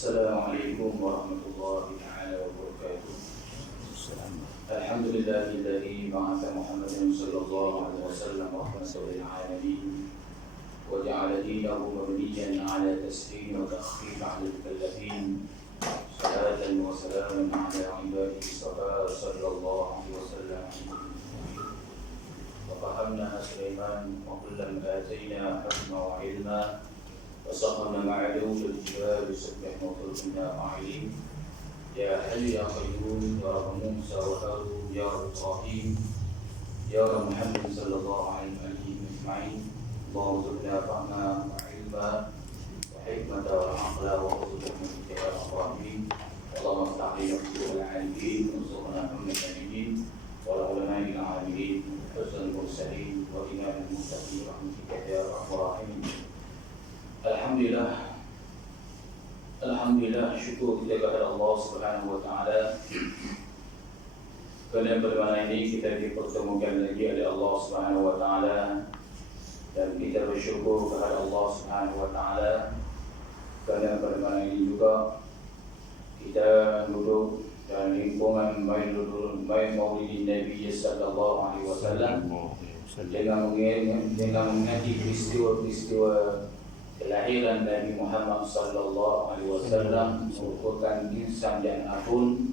السلام عليكم ورحمة الله تعالى وبركاته. الحمد لله الذي بعث محمدا صلى الله عليه وسلم رحمة للعالمين وجعل دينه مبنيا على تسليم وتخفيف على المكلفين صلاة وسلاما على عباده الصفا صلى الله عليه وسلم. وفهمنا سليمان وكلا آتينا حكما وعلما وصحنا معلوم الجبال سبح وقلنا فاعلين. يا حي يا قيوم يا رب موسى وهارون يا رب ابراهيم يا رب محمد صلى الله عليه وسلم اجمعين. اللهم ارزقنا فهما وعلما وحكمة وعقلا وارزقنا حكمتك يا ابراهيم. اللهم افتح لنا فتوح العالمين وارزقنا حكم النبيين والعلماء العاملين حسن المرسلين وإمام المتقين برحمتك يا ارحم الراحمين. Alhamdulillah, syukur kita kepada Allah Subhanahu wa taala. Kerana pada malam ini kita dipertemukan lagi oleh Allah Subhanahu wa taala dan kita bersyukur kepada Allah Subhanahu wa taala kerana pada malam ini juga kita duduk dalam lingkungan main Maulidin Nabi sallallahu alaihi wasallam dengan mengenai peristiwa kelahiran Nabi Muhammad sallallahu alaihi wasallam merupakan insan yang agung,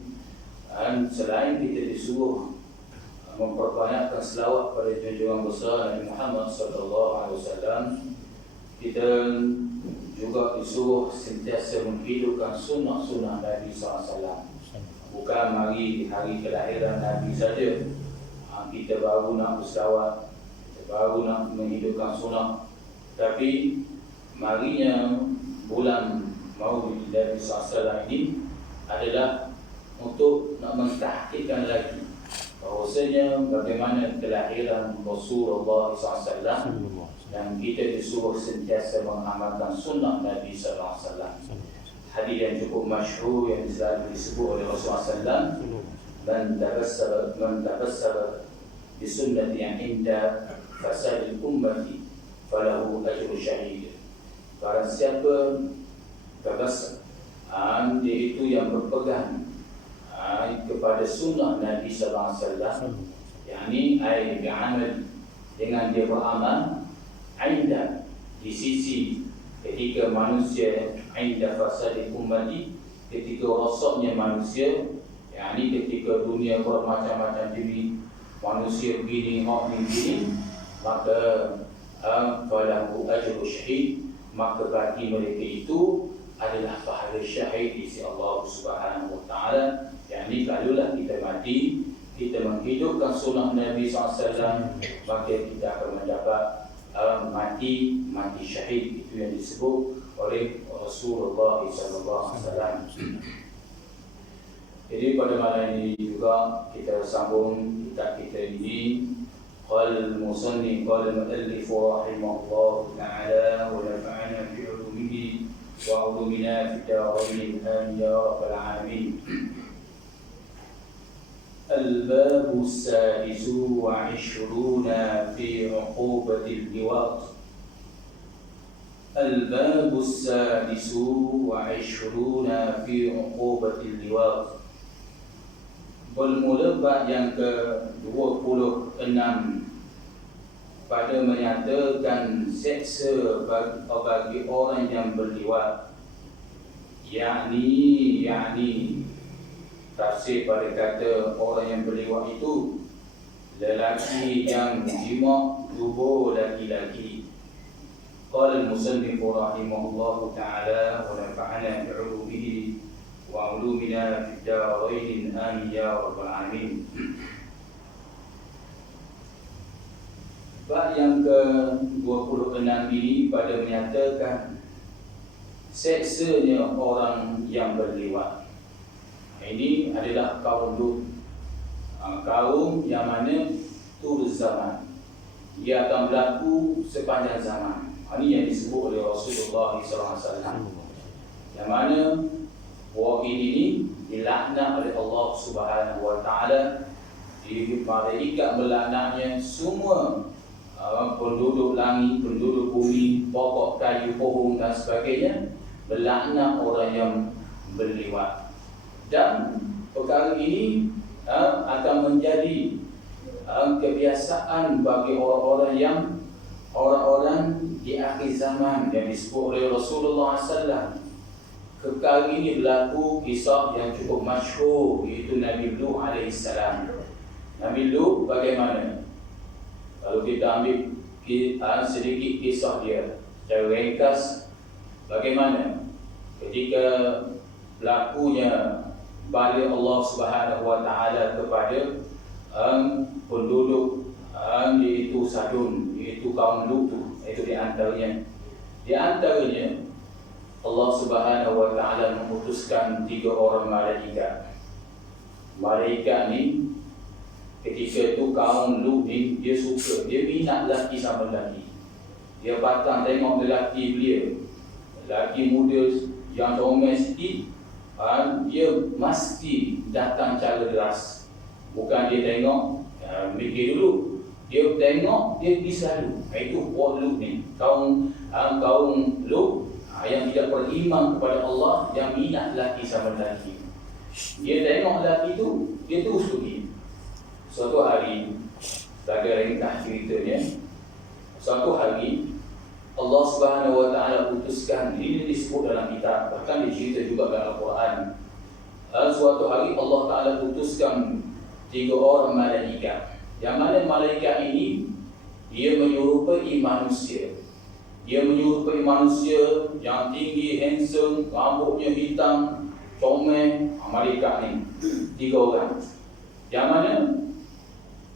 dan selain kita disuruh memperbanyakkan selawat pada junjungan besar Nabi Muhammad sallallahu alaihi wasallam, kita juga disuruh sentiasa menghidupkan sunnah-sunnah Nabi sallallahu alaihi wasallam. Bukan mari di hari kelahiran Nabi saja kita baru nak berselawat, kita baru nak menghidupkan sunnah, tapi marinya bulan Maulid Nabi SAW ini adalah untuk nak mentahqiqkan lagi bahawasanya bagaimana kelahiran Rasulullah SAW, dan kita disuruh sentiasa mengamalkan sunnah Nabi SAW. Hadis yang cukup masyhur yang selalu disebut oleh Rasulullah SAW, man tabassara bi sunnati inda fasadil ummati falahu ajru syahid. Barang siapa tabas dia itu yang berpegang kepada sunnah Nabi sallallahu alaihi wasallam, yakni ai bi'amal, dengan dia beramal, ainda di sisi ketika manusia, ainda fasadi ummati, ketika rosaknya manusia, yakni ketika dunia bermacam-macam jenis manusia begini hak begini, maka falahu ajru syahid, maka bagi mereka itu adalah pahala syahid di sisi Allah Subhanahu wa taala. Yakni kalaulah kita mati, kita menghidupkan sunnah Nabi SAW, maka kita akan mendapat mati syahid. Itu yang disebut oleh Rasulullah SAW. Jadi pada malam ini juga kita sambung kitab kita ini. قال المصنف قال المؤلف رحمه الله تعالى ونفعنا بعلومه وعلومنا في الدارين آمين يا رب العالمين. الباب السادس وعشرون في عقوبة اللواط. الباب السادس وعشرون في عقوبة اللواط. Bermula bab yang ke-26 pada menyatakan seksa bagi orang yang berliwat. Yakni tafsir pada kata orang yang berliwat itu lelaki yang jima tubuh laki-laki. Qala al-musannif rahimahullahu ta'ala wa nafa'ana bi'ulumihi wa ulumina fid darain amin ya rabbal alamin. Bab yang ke-26 ini pada menyatakan seksanya orang yang berliwat. Ini adalah kaum Lut, kaum yang mana turun zaman, ia akan berlaku sepanjang zaman. Ini yang disebut oleh Rasulullah SAW, yang mana wahid ini dilaknat oleh Allah Subhanahu wa taala. Malaikat melaknatnya semua penduduk langit, penduduk bumi, pokok kayu, pohon dan sebagainya, melaknat orang yang berliwat. Dan perkara ini akan menjadi kebiasaan bagi orang-orang di akhir zaman yang disebut oleh Rasulullah SAW. Kekal ini berlaku kisah yang cukup masyhur, iaitu Nabi Lut alaihissalam. Nabi Lut bagaimana? Kalau kita ambil sedikit kisah dia secara ringkas, bagaimana ketika berlakunya bala Allah Subhanahu wa taala kepada penduduk iaitu Sadun, iaitu kaum Lut, itu di antaranya Allah Subhanahu wa taala memutuskan 3 orang malaikat. Malaikat ni ketika itu kaum Lut ni dia minat lelaki sama lelaki. Dia patang tengok lelaki lelaki muda yang comel sikit, dia mesti datang cara deras. Bukan dia tengok mikir dulu, dia tengok dia pergi selalu. Itu buat Lut ni, kaum Lut yang tidak beriman kepada Allah, yang minat lelaki sama lelaki. Dia tengok lelaki tu, dia terus pergi. Suatu hari, sebagai ringkas ceritanya, suatu hari Allah Subhanahu wa taala putuskan, ini disebut dalam kitab, bahkan dicerita juga dalam Al-Quran. Suatu hari Allah Taala putuskan 3 orang malaikat. Yang mana malaikat ini dia menyerupai manusia. Dia menyerupai manusia yang tinggi, handsome, rambutnya hitam, comel. Malaikat ni 3 orang. Yang mana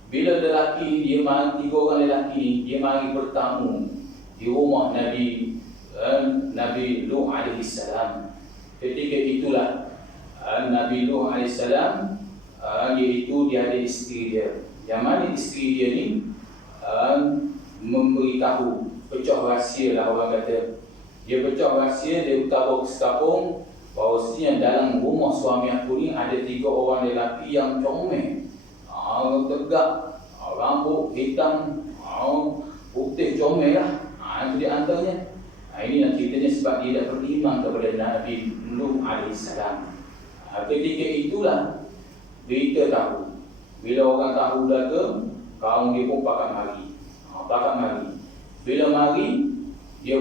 bila lelaki dia mari, 3 orang lelaki ni dia mari bertamu di rumah Nabi Lut alaihissalam. Ketika itulah Nabi Lut alaihissalam iaitu dia ada isteri dia. Yang mana isteri dia ni memberitahu, pecah rahsia lah orang kata. Dia pecah rahsia, dia beritahu ke sekampung bahawasanya dalam rumah suami aku ni ada 3 orang lelaki yang comel, tegak, rambut hitam, putih, comel lah. Itu di antaranya. Ini nak ceritanya sebab dia dah beriman kepada Nabi Lut alaihissalam. Ketika itulah berita tahu. Bila orang tahu dah ke, kaum dia pun pakat mari. Bila mari, dia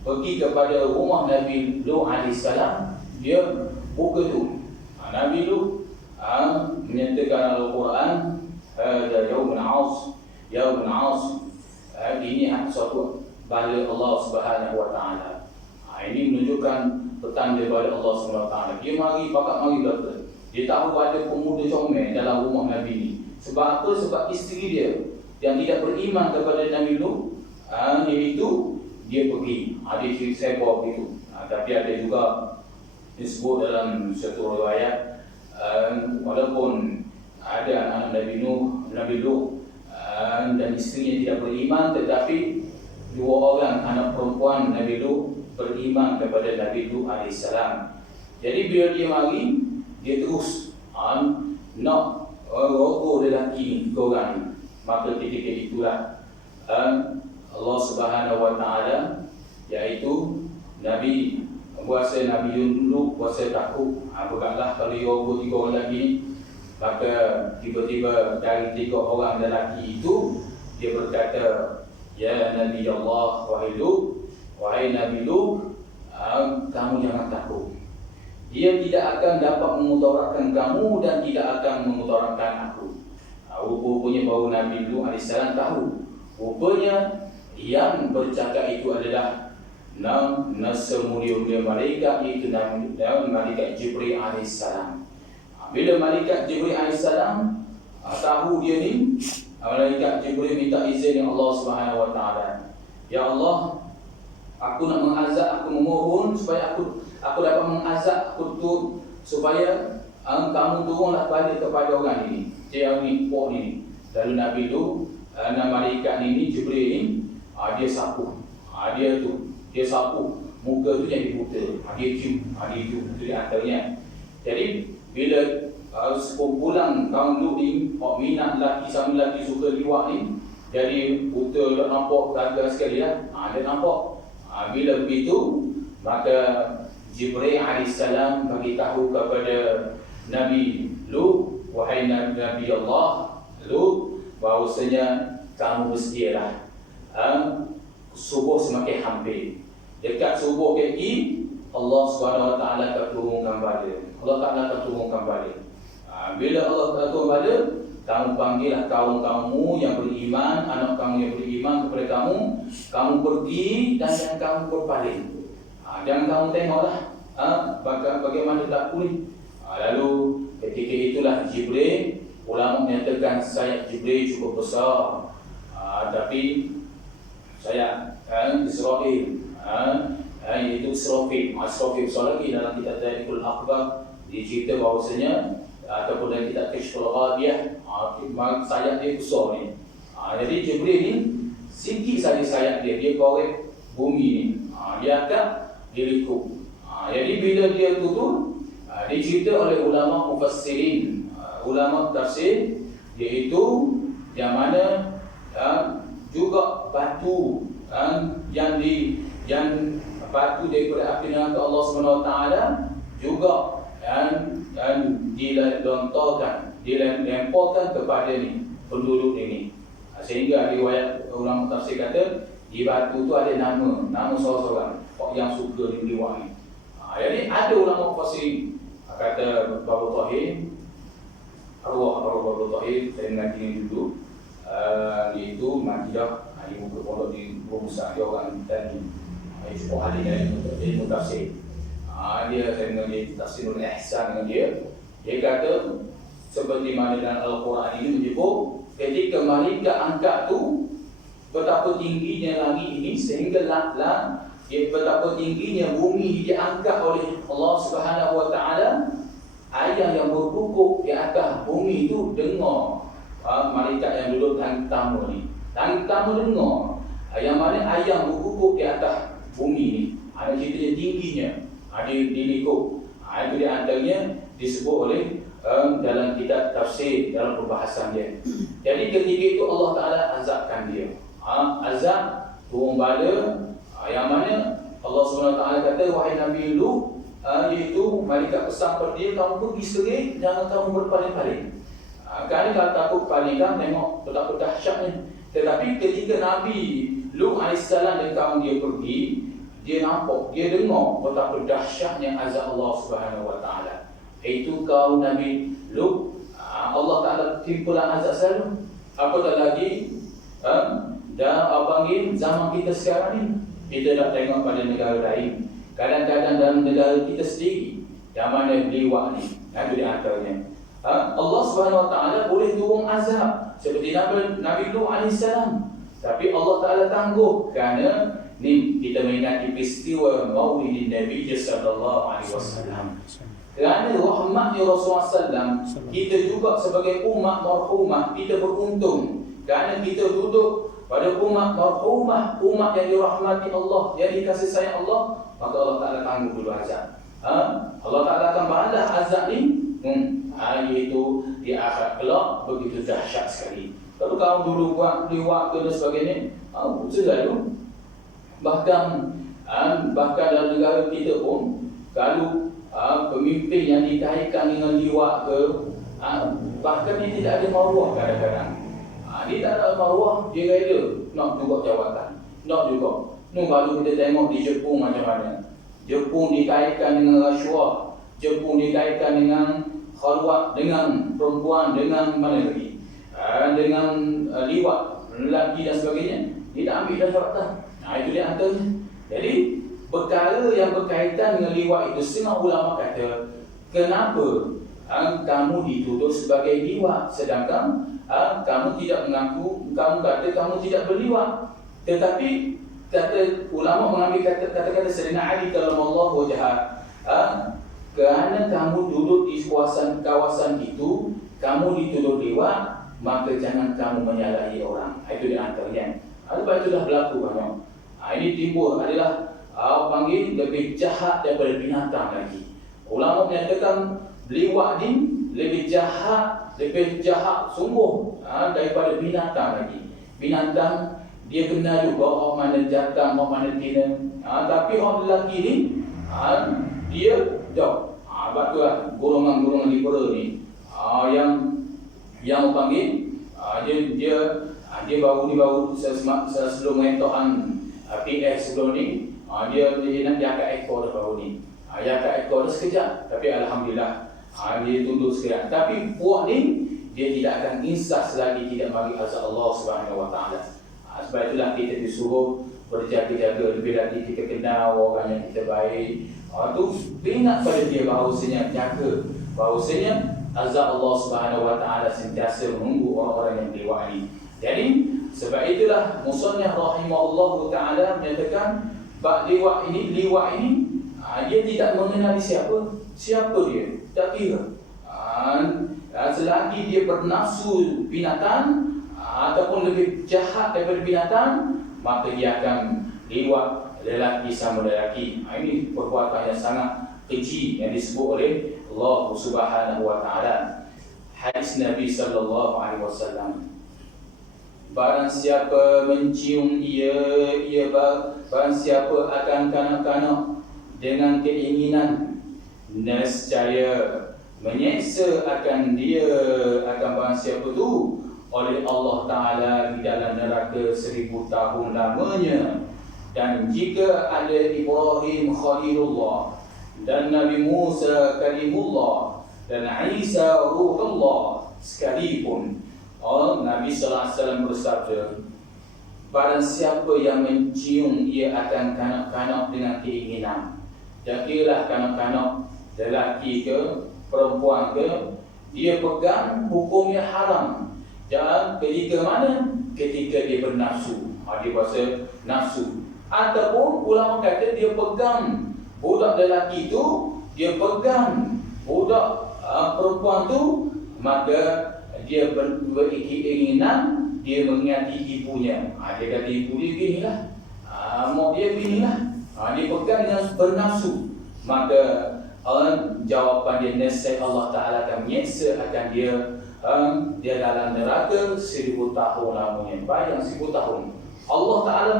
pergi kepada rumah Nabi Lut alaihissalam. Dia buka tu. Nabi Lut menyatakan Al-Quran, hada yaumun 'as. Ini suatu bala Allah Subhanahu wa taala. Ini menunjukkan petanda daripada Allah Subhanahu wa taala. Dia mari kata. Dia tahu ada pemuda comel dalam rumah Nabi ni. Sebab apa? Sebab isteri dia yang tidak beriman kepada Nabi Lut, iaitu dia pergi. Ada cerita begitu. Tapi ada juga disebut dalam satu riwayat, walaupun ada anak Nabi Lut dan isterinya tidak beriman, tetapi 2 orang anak perempuan Nabi Lut beriman kepada Nabi Lut alaihissalam. Jadi bila dia mari, dia terus nak rogoh lelaki 3 orang ni. Maka ketika itulah Allah Subhanahu wa taala, iaitu Nabi Lut kuasa takut, berkatlah kalau rogoh 3 orang lelaki ni. Maka tiba-tiba dari 3 orang lelaki itu dia berkata, ya Nabi Allah, wahai Nabi Lut, kamu jangan takut. Dia tidak akan dapat memudaratkan kamu dan tidak akan memudaratkan aku. Rupanya baru Nabi Lut alaihissalam tahu, rupanya yang bercakap itu adalah semulia-mulia malaikat, itu malaikat Jibril alaihissalam. Bila malaikat Jibril alaihissalam tahu dia ni, malaikat Jibril minta izin dengan Allah Subhanahu wa taala. Ya Allah, aku nak mengazab, aku memohon supaya aku dapat mengazab aku supaya kamu turunlah balik kepada orang ini, dia ni, pok ni. Lalu Nabi tu, malaikat ni Jibril ni, dia sapu. Dia sapu muka tu jadi buta. Dia cium, itu di antaranya. Jadi bila sekumpulan kaum Lut ni minat lelaki sama lelaki suka liwat ni, jadi buta tak nampak gagal sekali lah. Dia nampak. Bila begitu, maka Jibril alaihissalam bagi tahu kepada Nabi Lut, wahai Nabi Allah Lut, bahawasanya kamu mestilah subuh semakin hampir. Dekat subuh KI, Allah Subhanahu Wa Taala akan turunkan bala. Allah Taala akan turunkan bala. Bila Allah Taala turun bala, kamu panggillah kaum kamu yang beriman, anak kamu yang beriman kepada kamu. Kamu pergi dan jangan kamu berpaling. Jangan kamu tengoklah bagaimana berlaku ni. Lalu ketika itulah Jibril, ulama menyatakan sayap Jibril cukup besar, tapi sayap Israfil, iaitu Israfil. Israfil besar lagi dalam kitab Tarikhul Akbar dicerita bahawasanya ataupun dalam kitab Kashful Ghabiyah, sayap dia besar ni. Jadi Jibril ni sikit saja sayap dia korek bumi ni, dia akan dilikup. Jadi bila dia turun, dicerita oleh ulama mufassirin, ulama tafsir, iaitu yang mana juga batu yang batu daripada api neraka Allah Subhanahu Wa Taala juga dilontarkan, dilemparkan kepada ni penduduk ini. Sehingga riwayat ulama tafsir kata di batu tu ada nama seorang-seorang yang suka diliwat ni. Jadi ada ulama mufassirin kata Babu Tahir, arwah Babu Tahir, saya mengaji ni dulu, dia itu mati dah, dia buka pondok di Bumusah, dia orang tadi, dia cukup ahli dalam ilmu tafsir. Saya mengaji Tafsirul Ihsan dengan dia kata seperti mana dalam Al-Quran ini menyebut ketika mereka angkat tu betapa tingginya langit ini sehingga betapa tingginya bumi diangkat oleh Allah Subhanahu Wa Taala. Ayam yang berkukuk di atas bumi itu dengar malaikat yang duduk langit pertama ni. Langit pertama dengar yang mana ayam berkukuk di atas bumi ni. Ada ceritanya tingginya, dilikup. Itu di antaranya disebut oleh dalam kitab tafsir, dalam perbahasan dia. Jadi ketika itu Allah Taala azabkan dia. Azab turun bala, yang mana Allah Subhanahu Wa Taala kata wahai Nabi Lut, iaitu malaikat pesan pada dia, kamu pergi sendiri, jangan kamu berpaling-paling. Kerana kalau takut paling kan tengok betapa dahsyatnya. Tetapi ketika Nabi Lut AS dan kaum dia pergi, dia nampak, dia dengar betapa dahsyatnya azab Allah Subhanahu Wa Taala. Itu kaum Nabi Lut, Allah Taala timpulah azab selalu. Apatah lagi zaman kita sekarang ni, kita dah tengok pada negara lain. Kadang-kadang dalam negara kita sendiri, yang mana liwat ni, itu di antaranya. Allah Subhanahu Wa Taala boleh turun azab seperti Nabi Lut AS, tapi Allah Taala tangguh kerana ni kita mengingati peristiwa Maulidin Nabi sallallahu alaihi wasallam. Kerana rahmatnya Rasulullah SAW, kita juga sebagai umat marhumah, kita beruntung kerana kita duduk pada umat marhumah, umat yang dirahmati Allah, yang dikasih sayang Allah, maka Allah Ta'ala tangguh dulu azab. Allah Ta'ala akan balas azab ni, iaitu di akhirat kelak, begitu dahsyat sekali. Kalau kamu dulu buat liwat ke dan sebagainya, selalu. Bahkan dalam negara kita pun, kalau pemimpin yang dikaitkan dengan liwat ke, bahkan dia tidak ada maruah kadang-kadang. Dia tak ada maruah, dia rela nak juga jawatan, nak juga. Kalau kita tengok di Jepun macam mana, Jepun dikaitkan dengan rasuah, Jepun dikaitkan dengan khalwat, dengan perempuan, dengan mana lagi, dengan liwat, lelaki dan sebagainya. Dia tak ambil dah jawatan. Itu dia antaranya. Jadi perkara yang berkaitan dengan liwat itu, setengah ulama kata, kenapa kamu dituduh sebagai liwat sedangkan kamu tidak mengaku, kamu kata kamu tidak berliwat. Tetapi kata ulama mengambil kata-kata Sayyidina Ali karamallahu wajhah, kerana kamu duduk di kawasan itu, kamu dituduh liwat, maka jangan kamu menyalahi orang. Itu di antaranya. Lepas itu dah berlaku banyak. Ini timbul adalah panggil lebih jahat daripada binatang lagi. Ulama menyatakan liwat ni lebih jahat sungguh daripada binatang lagi. Binatang dia kena juga orang mana jantan, orang mana tina. Tapi orang lelaki ni dia jauh. Sebab tu lah golongan-golongan liberal ni yang panggil dia baru sebelum mentohan PS sebelum ni dia nak jaga ekor dah baru ni. Jaga ekor dah sekejap, tapi alhamdulillah dia tunduk sekejap. Tapi puak ni dia tidak akan insaf selagi tidak bagi azab Allah Subhanahu Wa Taala. Sebab itulah kita disuruh berjaga-jaga, lebih lagi kita kenal orang yang kita baik. Tu ingat pada dia bahawasanya jaga, bahawasanya azab Allah Subhanahu Wa Taala sentiasa menunggu orang-orang yang lewat ini. Jadi sebab itulah musannif rahimahullahu taala menyatakan bab liwat ini dia tidak mengenali siapa dia, tak kira. Selagi dia bernafsu binatang ataupun lebih jahat daripada binatang, maka dia akan liwat lelaki sama lelaki. Ini perbuatan yang sangat keji yang disebut oleh Allah Subhanahu Wa Taala. Hadis Nabi sallallahu alaihi wasallam, barang siapa mencium barang siapa akan kanak-kanak dengan keinginan, nescaya menyeksa akan barang siapa tu oleh Allah Ta'ala di dalam neraka 1000 tahun lamanya. Dan jika ada Ibrahim Khalilullah dan Nabi Musa Kalimullah dan Isa Ruhullah sekalipun, Nabi Sallallahu Alaihi Wasallam bersabda, barang siapa yang mencium ia akan kanak-kanak dengan keinginan, jadilah kanak-kanak lelaki ke perempuan ke, dia pegang hukumnya haram. Jangan ketika mana? Ketika dia bernafsu, dia rasa nafsu. Ataupun ulama kata dia pegang budak lelaki tu, dia pegang budak perempuan tu, maka dia berkeinginan, dia mengingati ibunya. Dia kata ibu dia beginilah, mak dia beginilah, dia pegang dengan bernafsu. Maka jawapan dia, nescaya Allah Ta'ala akan menyeksa akan dia dalam neraka 1000 tahun lamanya. Bayang 1000 tahun. Allah Ta'ala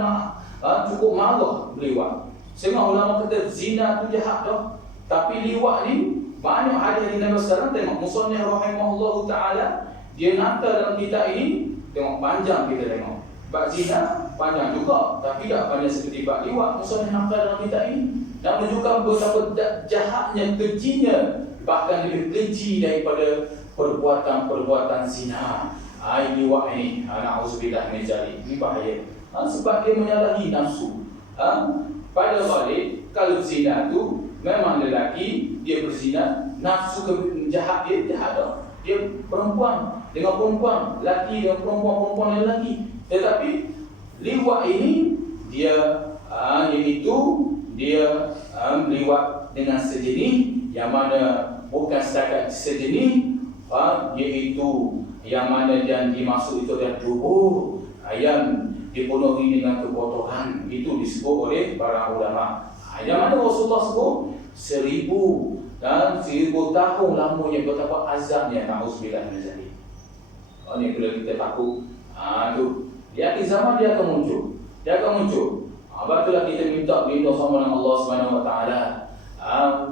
cukup marah liwat. Semua ulama kata zina tu jahat dah, tapi liwat ni banyak hadis di Nabi sekarang. Tengok musannif rahimahullahu ta'ala, dia nata dalam kitab ini, tengok panjang kita tengok. Bab zina panjang juga, tapi tak panjang seperti bab liwat. Musannif nata dalam kitab ini dan menunjukkan betapa jahatnya, kejinya, bahkan lebih keji daripada perbuatan zina. Liwat ini, na'udzubillah min dzalik. Ini bahaya. Sebab dia menyalahi nafsu. Pada balik, kalau zina tu memang lelaki dia berzina, nafsu jahat dia jahat dah. Dia perempuan dengan perempuan, lelaki dengan perempuan dengan lelaki. Tetapi liwat ini dia liwat dengan sejenis, yang mana bukan setakat sejenis, iaitu yang mana yang dimaksud itu adalah tubuh yang dipenuhi dengan kekotoran. Itu disebut oleh para ulama. Yang mana Rasulullah sebut 1000 tahun lamanya, betapa azabnya. Na'udzubillah min dzalik. Ini bila kita takut, tu di akhir zaman dia akan muncul. Sebab itulah kita minta berlindung sama dengan Allah Subhanahu Wa Taala.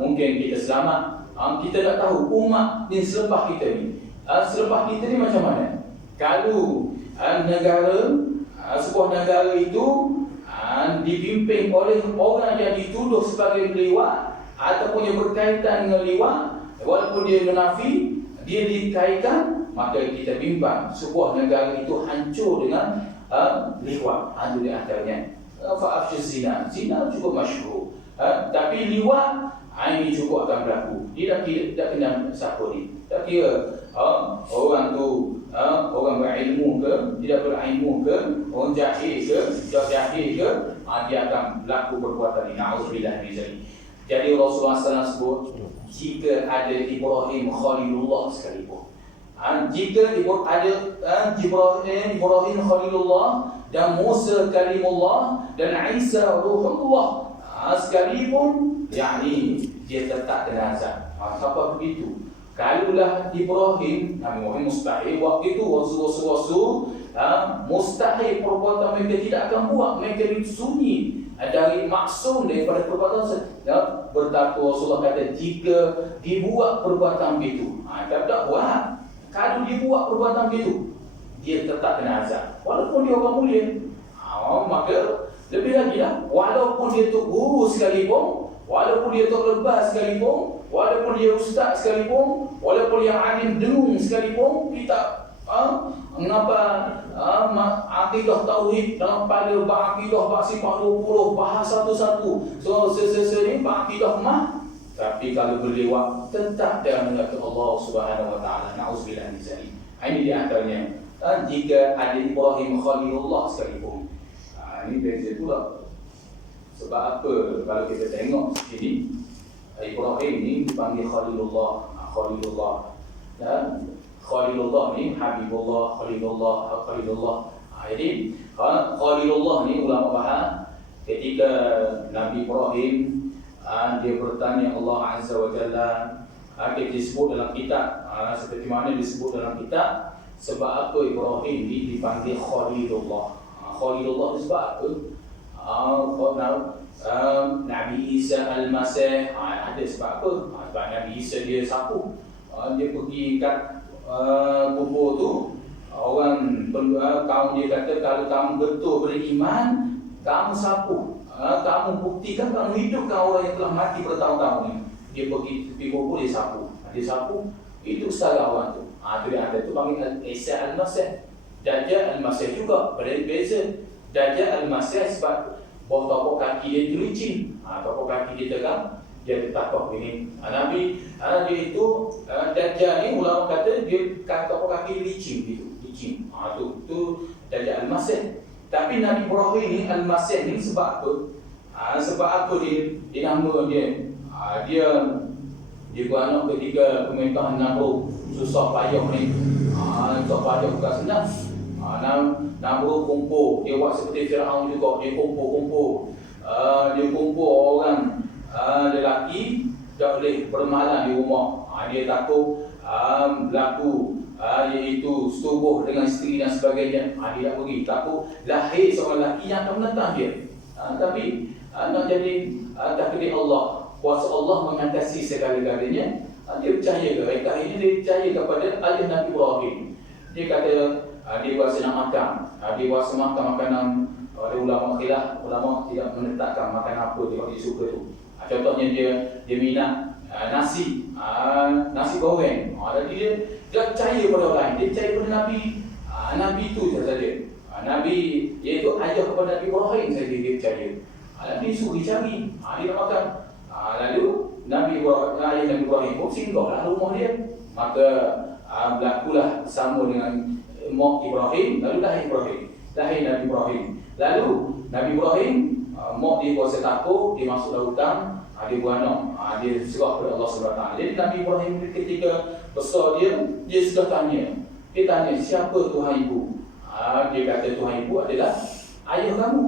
Mungkin kita selamat. Kita tak tahu umat ni selepas kita ni. Selepas kita ni macam mana? Kalau sebuah negara itu dipimpin oleh orang yang dituduh sebagai liwat ataupun yang berkaitan dengan liwat, walaupun dia menafi, dia dikaitkan, maka kita bimbang sebuah negara itu hancur dengan liwat. Itu di antaranya fa'afshiz zina cukup masyhur, tapi liwat ini cukup akan berlaku. Dia tak kena siapa ni, tak kira orang tu orang berilmu ke, tidak berilmu ke, orang jahil ke, tidak jahil ke, dia akan berlaku perbuatan ini. Na'udzubillah min dzalik. Jadi Rasulullah SAW sebut, jika ada Ibrahim Khalilullah sekalipun, jika ada Ibrahim Khalilullah dan Musa Kalimullah dan Isa Ruhullah sekalipun, yakni dia tetap kena azab. Siapa begitu? Kalulah Ibrahim, Nabi Muhammad mustahil waktu itu, Rasul-Rasul mustahil perbuatan mereka tidak akan buat. Mereka sunyi dari maksum daripada perbuatan ya, bertakwa. Rasulullah kata jika dibuat perbuatan itu, tak buat. Kalau dia buat perbuatan itu, dia tetap kena azab walaupun dia orang mulia. Maka lebih lagi lah, walaupun dia tu guru sekalipun, walaupun dia tu lepas sekalipun, walaupun dia ustaz sekalipun, walaupun yang alim dengung sekalipun, kita mengapa akidah tauhid dalam kepala, berakidah bak sifat 20, bahas satu-satu, so ni berakidah mah, tapi kalau berlewat tetap dia mengaku Allah Subhanahu wa taala. Nauzubillah min zalik. Ini di antaranya jika ada Ibrahim Khalilullah sekalipun. Ini beza pula. Sebab apa kalau kita tengok sini Ibrahim ni dipanggil Khalilullah. Dan Khalilullah ni Habibullah, Khalilullah. Jadi Khalilullah ni ulama bahas ketika Nabi Ibrahim dia bertanya Allah Azza wa Jalla, dia disebut dalam kitab seperti mana disebut dalam kitab, sebab apa Ibrahim ni dipanggil Khalilullah. Khalilullah sebab apa? Nabi Isa Al-Masih ada sebab apa? Sebab Nabi Isa dia sapu. Dia pergi kat kubur tu, orang kaum dia kata kalau kamu betul beriman, kamu sapu, kamu buktikan kamu hidupkan orang yang telah mati bertahun-tahun ni. Dia pergi tepi kubur, dia sapu, itu setara orang tu. Tu dia ada tu panggil Isa Al-Masih. Dajjal Al-Masih juga berbeza. Dajjal Al-Masih sebab bawah tapak kaki dia licin, tapak kaki dia tegang, dia tapak begini. Nabi dia itu Dajjal ni ulama kata dia tapak kaki licin gitu, licin. Tu Dajjal Al-Masih. Tapi Nabi Ibrahim ni Al-Masih ni sebab apa? Sebab apa dia nama dia? Dia beranak ketika pemerintahan Namrud, susah payah ni. Susah payah bukan senang. Namrud kumpul, dia buat seperti Firaun juga, dia kumpul orang lelaki tak boleh bermalam di rumah. Dia takut berlaku iaitu setubuh dengan isteri dan sebagainya. Dia tak pergi, takut lahir seorang lelaki yang akan menentang dia. Tapi nak jadi takdir Allah, kuasa Allah mengatasi segala-galanya. Dia percaya ke? Akhirnya dia percaya kepada ayah Nabi Ibrahim. Dia kata dia buat senang makan, dia buat semakan makanan. Ada ulama khilaf, ulama tidak menetapkan makan apa dia suka tu. Contohnya dia minat nasi goreng. Jadi dia percaya pada orang lain, dia percaya pada Nabi itu saja. Nabi iaitu ayah kepada Nabi Ibrahim saja dia percaya. Nabi suruh cari, dia nak makan. Lalu ayah Nabi Ibrahim pun singgahlah rumah dia. Maka berlakulah sama dengan mak Ibrahim, lalu lahir Nabi Ibrahim. Lalu Nabi Ibrahim mak dia kuasa takut, dia masuk lautan, dia beranak, dia serah kepada Allah SWT. Jadi Nabi Ibrahim ketika besar dia sudah tanya. Dia tanya, siapa Tuhan ibu? Dia kata Tuhan ibu adalah ayah kamu.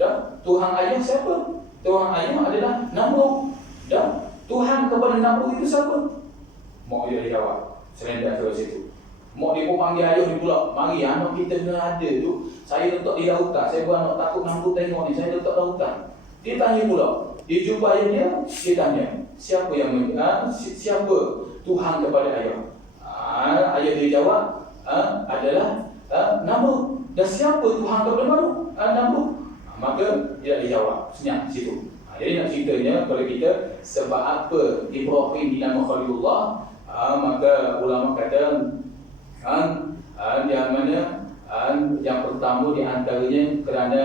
Dan Tuhan ayah siapa? Tuhan ayah adalah Namrud. Dan Tuhan kepada Namrud itu siapa? Mak dia jawab, selendang terus situ. Mak dia pun panggil ayah dia pula, mari anak kita kena ada tu. Saya letak di lautan, saya beranak takut Namrud tengok ni, saya letak lautan. Dia tanya pula, dia jumpa ayah dia tanya, siapa Tuhan kepada ayah? Ayah dia jawab, adalah Namrud. Dan siapa Tuhan kepada Namrud? Maka dia tak dijawab, senyap di situ. Jadi nak ceritanya kepada kita, sebab apa Ibrahim dinama Khalilullah, maka ulama kata yang pertama di antaranya kerana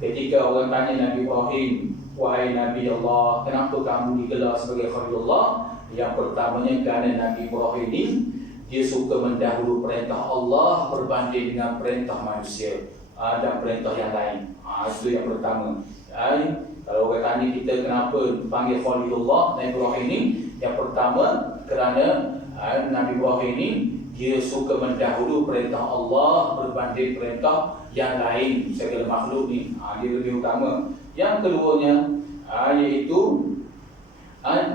ketika orang tanya Nabi Ibrahim, wahai Nabi Allah, kenapa kamu digelar sebagai Khalilullah? Yang pertamanya kerana Nabi Ibrahim ini dia suka mendahului perintah Allah berbanding dengan perintah manusia dan perintah yang lain. Itu yang pertama. Kalau orang tanya kita kenapa dipanggil Khalilullah Nabi Ibrahim ini, yang pertama kerana Nabi Ibrahim ini dia suka mendahului perintah Allah berbanding perintah yang lain, segala makhluk ni. Dia lebih utama. Yang keduanya iaitu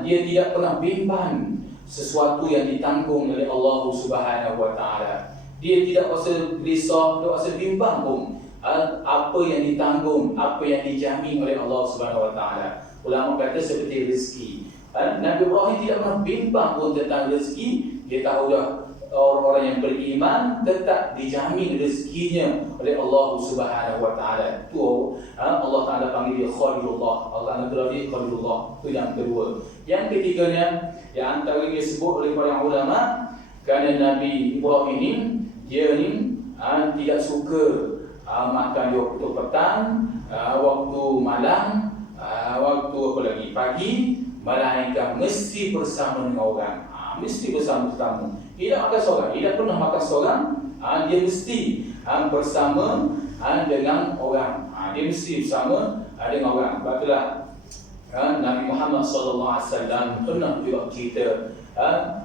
dia tidak pernah bimbang sesuatu yang ditanggung oleh Allah Subhanahu wa taala. Dia tidak rasa risau, tidak rasa bimbang pun apa yang ditanggung, apa yang dijamin oleh Allah Subhanahu Wa Taala. Ulama kata seperti rezeki. Nabi Ibrahim tidak pernah bimbang pun tentang rezeki. Dia tahu dah orang-orang yang beriman tetap dijamin rezekinya oleh Allah Subhanahu Wa Taala. Itu Allah Taala panggil dia Khalilullah. Allah Taala gelar dia Khalilullah. Itu yang kedua. Yang ketiganya, yang antara yang disebut oleh para ulama, kerana Nabi Ibrahim ini dia ni tidak suka makan di waktu petang, waktu malam, waktu apa lagi pagi, melainkan mesti bersama dengan orang. Mesti bersama tetamu. Tidak makan seorang, tidak pernah makan seorang. Dia mesti bersama dengan orang. Dia mesti bersama dengan orang. Sebab itulah Nabi Muhammad SAW pernah juga cerita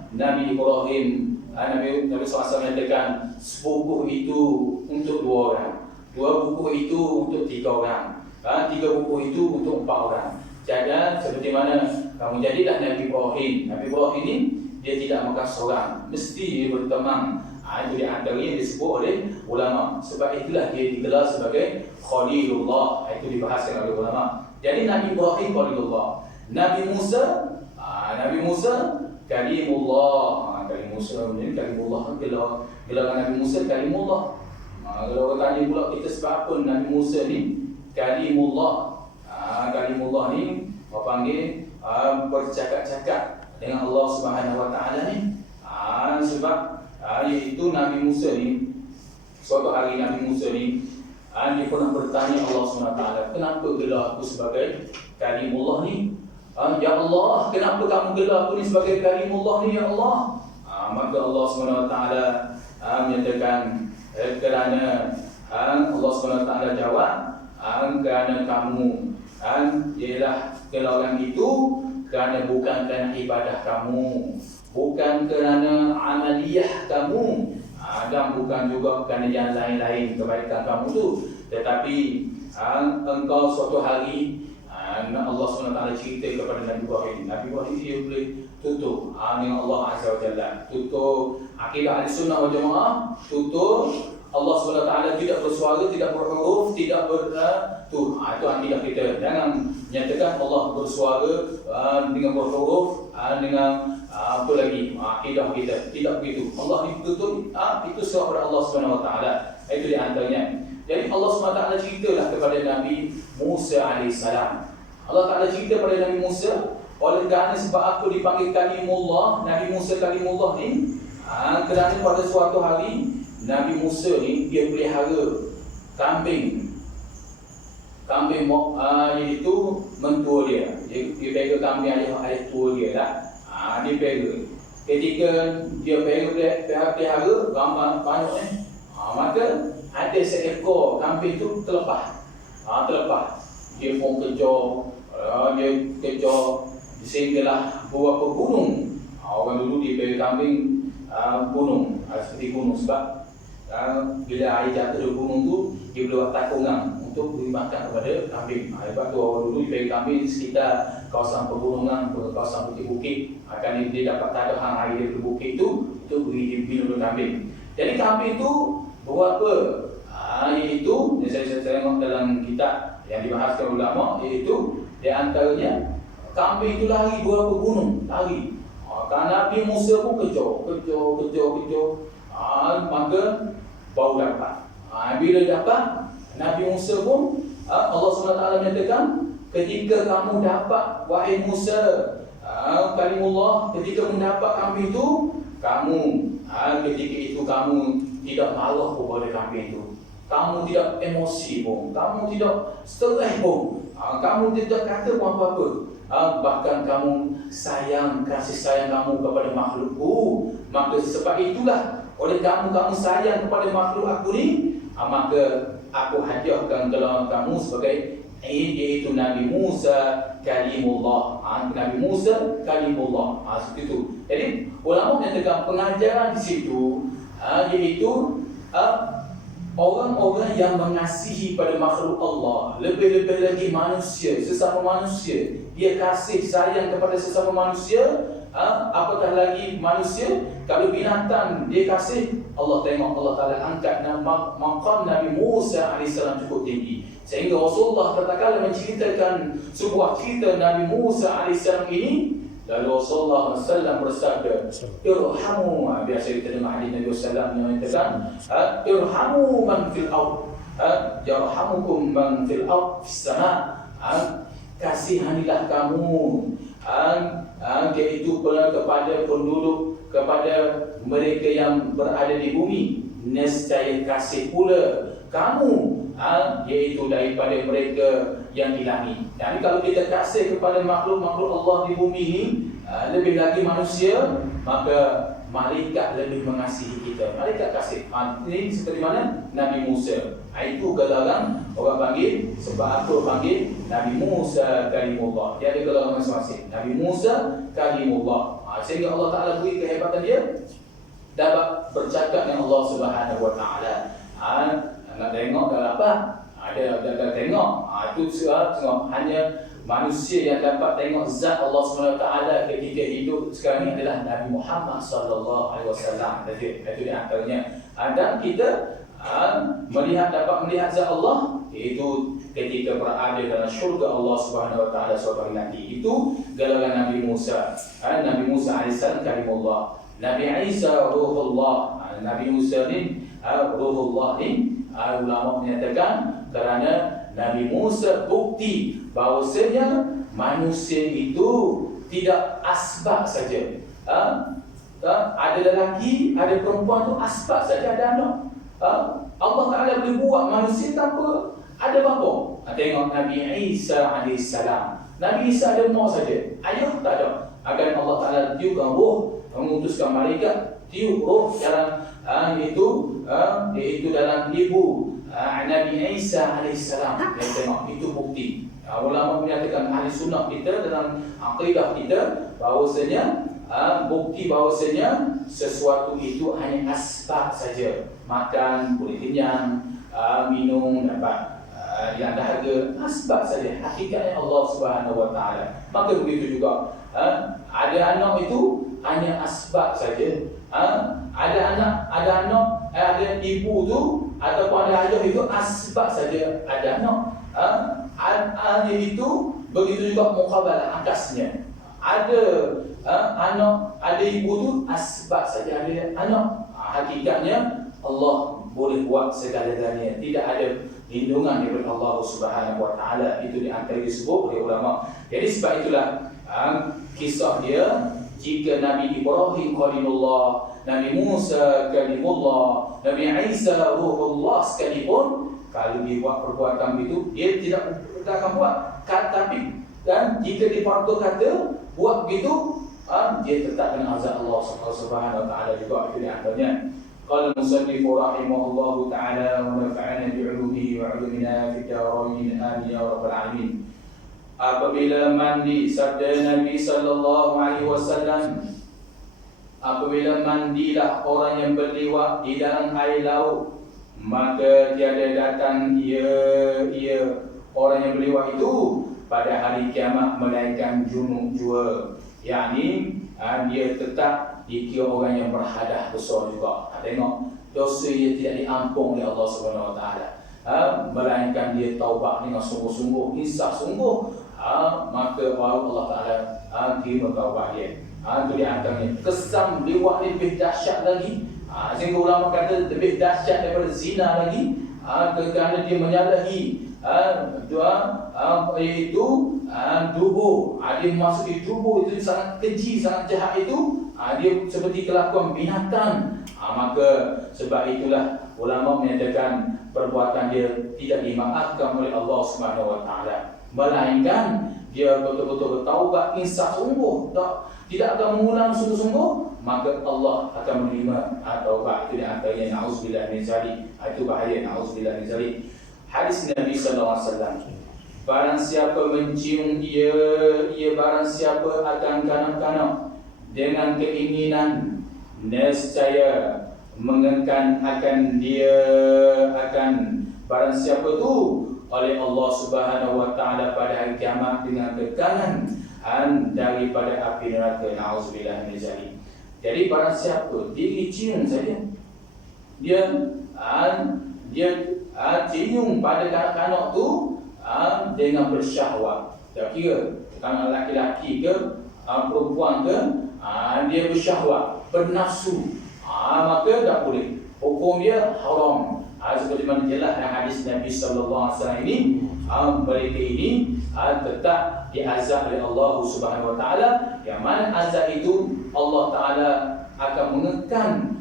Nabi Ibrahim, Nabi SAW menyatakan sepupuh itu untuk 2 orang, 2 pupuh itu untuk 3 orang, 3 pupuh itu untuk 4 orang. Jadi seperti mana kamu jadilah Nabi Ibrahim. Nabi Ibrahim ini dia tidak makan seorang, mesti dia berteman. Itu di antara yang disebut oleh ulama. Sebab itulah dia digelar sebagai Khalilullah. Itu dibahaskan oleh ulama. Jadi Nabi Ibrahim Khalilullah, Nabi Musa Kalimullah. Nabi Musa ni Kalimullah, gelar Nabi Musa Kalimullah. Kalau orang tanya pula kita sebab apa Nabi Musa ni Kalimullah. Kalimullah ni orang panggil bercakap-cakap dengan Allah Subhanahu Wa Taala ni. Sebab iaitu Nabi Musa ni, suatu hari Nabi Musa ni dia pernah bertanya Allah Subhanahu Wa Taala, kenapa gelar aku sebagai Kalimullah ni? Ya Allah, kenapa kamu gelar aku ni sebagai Kalimullah ni, ya Allah? Maka Allah Subhanahu Wa Taala menyatakan kerana Allah Subhanahu Wa Taala jawab, kerana kamu ialah gelaran itu kerana bukan kerana ibadah kamu, bukan kerana amaliyah kamu, dan bukan juga kerana yang lain-lain kebaikan kamu tu, tetapi engkau suatu hari Allah SWT cerita kepada Nabi Ibrahim. Nabi Ibrahim dia boleh tutup dengan Allah Azza wa Jalla, tutup akidah Ahlussunnah wal Jamaah, tutup Allah SWT tidak bersuara, tidak berhuruf, tidak itu akidah kita. Jangan menyatakan Allah bersuara dengan berhuruf, dengan apa lagi akidah kita. Tidak begitu. Allah ditutup, itu serah pada Allah SWT. Itu di antaranya. Jadi Allah SWT ceritalah kepada Nabi Musa AS. Allah Ta'ala cerita pada Nabi Musa, oleh kerana sebab aku dipanggil Kalimullah, Nabi Musa Kalimullah ni, kerana pada suatu hari Nabi Musa ni dia pelihara kambing iaitu mentua dia. Dia pegang kambing ayah tua dia lah. Dia pegang. Ketika dia pelihara ramai banyak ni, maka ada seekor kambing tu terlepas. Dia pun kejar, sehinggalah beberapa gunung. Orang dulu dia pegang kambing gunung, seperti gunung, sebab bila air jatuh dari gunung tu dia boleh buat takungan untuk beri makan kepada kambing. Sebab tu orang dulu dia pegang kambing di sekitar kawasan pegunungan, kawasan bukit-bukit, akan dia dapat tahan air dari bukit tu untuk beri minum kambing. Jadi kambing tu buat apa? Iaitu saya tengok dalam kitab yang dibahaskan ulama, iaitu di antaranya kambing itu lari beberapa gunung, lari. Kerana Nabi Musa pun kejar. Maka baru dapat. Bila dapat, Nabi Musa pun Allah SWT menyatakan, ketika kamu dapat, wahai Musa Kalimullah, ketika mendapat kambing itu, kamu ketika itu kamu tidak marah kepada kambing itu, kamu tidak emosi pun, kamu tidak stres pun, kamu tidak kata pun apa-apa, bahkan kamu kasih sayang kamu kepada makhlukku. Maka sebab itulah, oleh kamu sayang kepada makhluk aku ni, maka aku hadiahkan kamu sebagai iaitu Nabi Musa Kalimullah. Nabi Musa Kalimullah. Seperti itu. Jadi ulama menyatakan pengajaran di situ iaitu orang-orang yang mengasihi pada makhluk Allah, lebih-lebih lagi manusia, sesama manusia, dia kasih sayang kepada sesama manusia, apatah lagi manusia. Kalau binatang dia kasih, Allah tengok Allah Ta'ala angkat maqam Nabi Musa AS cukup tinggi, sehingga Rasulullah tatkala menceritakan sebuah cerita Nabi Musa AS ini, lalu Rasulullah SAW bersabda, irhamu, biasa kita dengar hadis Nabi SAW yang mengatakan, irhamu man fil ard, yarhamukum man fil ard fis sama', kasihanilah kamu, iaitu kepada penduduk, kepada mereka yang berada di bumi, nescaya kasih pula kamu, iaitu daripada mereka yang di langit. Jadi kalau kita kasih kepada makhluk-makhluk Allah di bumi ini, lebih lagi manusia, maka malaikat lebih mengasihi kita. Malaikat kasih. Ini seperti mana? Nabi Musa. Itu gelaran orang panggil, sebab apa panggil Nabi Musa Kalimullah. Dia ada gelaran masing-masing. Nabi Musa Kalimullah. Sehingga Allah Ta'ala beri kehebatan dia dapat bercakap dengan Allah Subhanahu Wa Ta'ala. Nak tengok dah apa? Dah tengok. Itu tengok. Hanya manusia yang dapat tengok zat Allah Subhanahu Wa Ta'ala ketika hidup sekarang ni adalah Nabi Muhammad Sallallahu Alaihi Wasallam. Itu di antaranya. Dan kita dapat melihat zat Allah itu ketika berada dalam syurga Allah Subhanahu Wa Ta'ala suatu hari nanti. Itu gelaran Nabi Musa. Nabi Musa AS Kalimullah. Nabi Isa Ruhullah. Nabi Musa ni Ruhullah ni, ulama menyatakan kerana Nabi Musa bukti bahawasanya manusia itu tidak asbab saja. Ada lelaki, ada perempuan tu asbab saja, ada anak. Allah Ta'ala boleh buat manusia tanpa ada bapa. Tengok Nabi Isa AS. Nabi Isa ada mak saja, ayah tak ada. Akan Allah Ta'ala tiupkan roh, mengutuskan malaikat tiup roh dalam iaitu dalam ibu Nabi Isa AS. Kita tengok itu bukti. Ulama menyatakan ahli sunnah kita dalam akidah kita bahawasanya bukti bahawasanya sesuatu itu hanya asbab saja. Makan boleh kenyang, minum dapat yang dahaga, asbab saja. Hakikatnya Allah Subhanahu Wa Ta'ala. Maka begitu juga ada anak itu hanya asbab saja. Ada ibu tu ataupun ada ayah itu asbab saja ada anak. Itu begitu juga muqabalah akasnya. Ada anak, ada ibu tu asbab saja ada anak. Hakikatnya Allah boleh buat segala-galanya. Tidak ada lindungan daripada Allah Subhanahu Wa Ta'ala. Itu di antara disebut oleh ulama. Jadi sebab itulah kisah dia, jika Nabi Ibrahim Khalilullah, Nabi Musa Kalimullah, Nabi Isa Ruhullah sekalipun, kalau dia buat perbuatan itu, dia tidak akan buat. Tapi dan jika dipartu kata buat begitu, dia tetap kena azab Allah Subhanahu Wa Ta'ala juga. Itu di antaranya. Qala al-musannif rahimahullahu ta'ala wa nafa'ana bi'ulumihi wa 'ulumina fid darain amin ya rabbal alamin. Apabila mandi, sabda Nabi sallallahu alaihi wasallam, apabila mandilah orang yang berliwat di dalam air laut, maka tiada datang ia orang yang berliwat itu pada hari kiamat melainkan junub jua. Yakni dia tetap dikira orang yang berhadah besar juga. Tengok, dosa dia tidak diampun oleh Allah Subhanahu Wa Ta'ala, melainkan dia taubat dengan sungguh-sungguh, insaf sungguh, maka baru Allah Ta'ala terima taubat dia. Itu di antaranya. Kesan liwat ni lebih dahsyat lagi. Sehingga ulama kata lebih dahsyat daripada zina lagi, kerana dia menyalahi iaitu tubuh. Dia masuk di tubuh itu sangat keji, sangat jahat itu. Dia seperti kelakuan binatang. Maka sebab itulah ulama menyatakan perbuatan dia tidak dimaafkan oleh Allah Subhanahu Wa Ta'ala, melainkan dia betul-betul bertaubat insaf sungguh, tidak akan mengulang sungguh-sungguh, maka Allah akan menerima taubat. Itu di antaranya na'udzubillah min zalik. Itu bahaya, na'udzubillah min zalik. Hadis Nabi sallallahu alaihi wasallam, barang siapa mencium ia barang siapa akan kanak-kanak dengan keinginan, nescaya mengekan akan barang siapa tu oleh Allah Subhanahu wa taala pada hari kiamat dengan tekanan daripada api neraka. Nauzubillah min zalik. Jadi barang siapa diri cium saja dia cium pada kanak-kanak tu dengan bersyahwat. Tak kira kanak lelaki ke perempuan ke, dia bersyahwat, bernafsu, maka tak boleh. Hukum dia haram. Seperti mana jelas dalam hadis Nabi sallallahu alaihi wasallam ini, mereka ini tetap diazab oleh Allah Subhanahu wa taala, yang mana azab itu Allah taala akan mengekan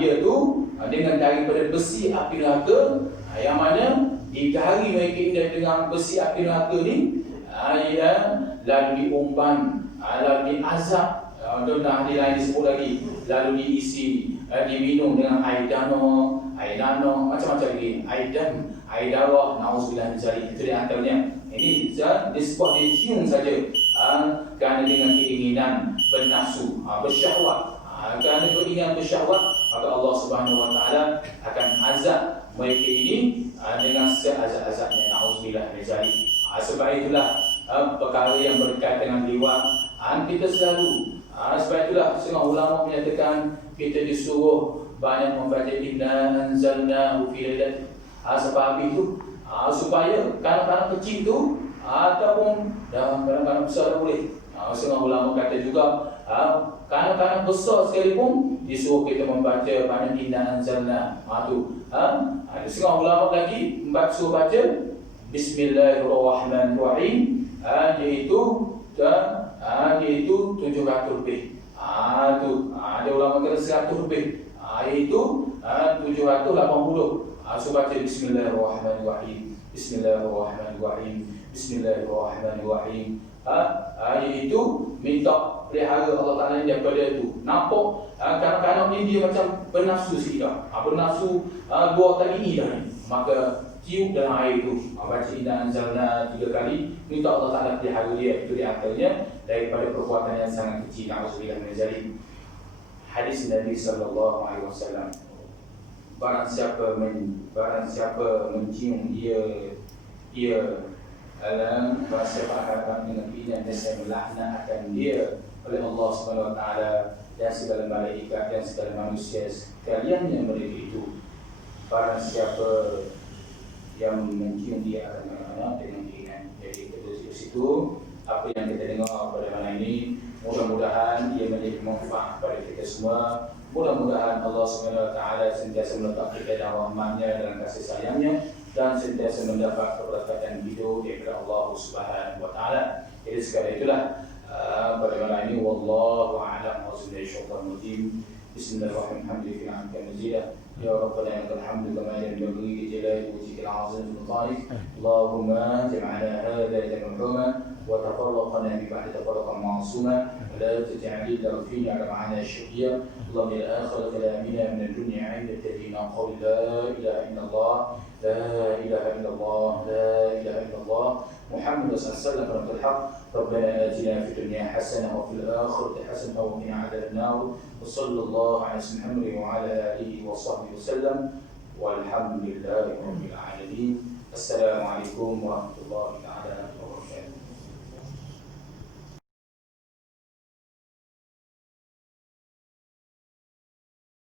dia tu dengan daripada besi api neraka, yang mana digari mereka ini dengan besi api neraka ni, lalu diumpan, lalu diazab, dan hadis lain disebut lagi, lalu diisi, diminum dengan air danau, macam-macam lagi, air darah, nauzubillah min zalik. Itu di antaranya. Ini disebut dia cium saja kerana dengan keinginan bernafsu, bersyahwat. Kerana beringat bersyahwat, maka Allah Subhanahu wa taala akan azab mereka ini dengan seazab-azabnya. Nauzubillah min zalik. Sebab itulah perkara yang berkaitan dengan liwat kita selalu, sebab itulah setengah ulama menyatakan kita disuruh banyak membaca inna anzalnahu fi lailatin. Sebab itu supaya kanak-kanak kecil tu ataupun kanak-kanak besar dah boleh. Setengah ulama kata juga kanak-kanak besar sekalipun disuruh kita membaca banyak inna anzalna. Setengah ulama lagi suruh baca Bismillahirrahmanirrahim, iaitu 700 lebih. Ada ulama kata 100 lebih, iaitu 780. So baca Bismillahirrahmanirrahim, Bismillahirrahmanirrahim, Bismillahirrahmanirrahim. Iaitu minta pelihara Allah Ta'ala daripada itu. Nampak kanak-kanak ni dia macam bernafsu sikit dah, bernafsu 2 kali ni dah ni. Maka cium dalam air tu, baca inna anzalna 3 kali, minta Allah Ta'ala pelihara dia. Itu di antaranya daripada perbuatan yang sangat kecil. Nauzubillah min zalik. Hadis Nabi sallallahu alaihi wasallam, barang siapa mencium barang siapa akan dengan keinginan dan saya melaknatkan dia oleh Allah Subhanahu wa taala dan segala malaikat dan segala manusia sekalian yang mereka itu. Barang siapa yang mencium dia akan dengan keinginan. Jadi dari situ apa yang kita dengar pada malam ini, mudah-mudahan ia menjadi manfaat kepada kita semua. Mudah-mudahan Allah Subhanahu wa taala sentiasa meletak kita dalam rahmat-Nya dan kasih sayang-Nya, dan sentiasa mendapat keberkatan hidup daripada Allah Subhanahu wa taala. Jadi sekali itulah pada malam ini, wallahu a'lam bishawab. Bismillahirrahmanirrahim. Ya Rabbana lakal hamdu kama yanbaghi li jalali wajhika al-'azim wa ta'ala. Allahumma jam'ana hadha jam'an marhuma wa tafarraqna bi ba'di tafarruqan ma'suma wa la taj'al lana fihi 'ala ma'ana shaqiyya. Allahumma ila akhir kalamina min ad-dunya 'inda tadina qawl la ilaha illallah, la ilaha illallah, la ilaha illallah Muhammad sallallahu alaihi wasallam. Rabbana atina fid dunya hasanah wa fil akhirati hasanah wa qina 'adzabannar. وصلى الله على سيدنا محمد وعلى آله وصحبه وسلم والحمد لله رب العالمين. السلام عليكم ورحمة الله تعالى وبركاته.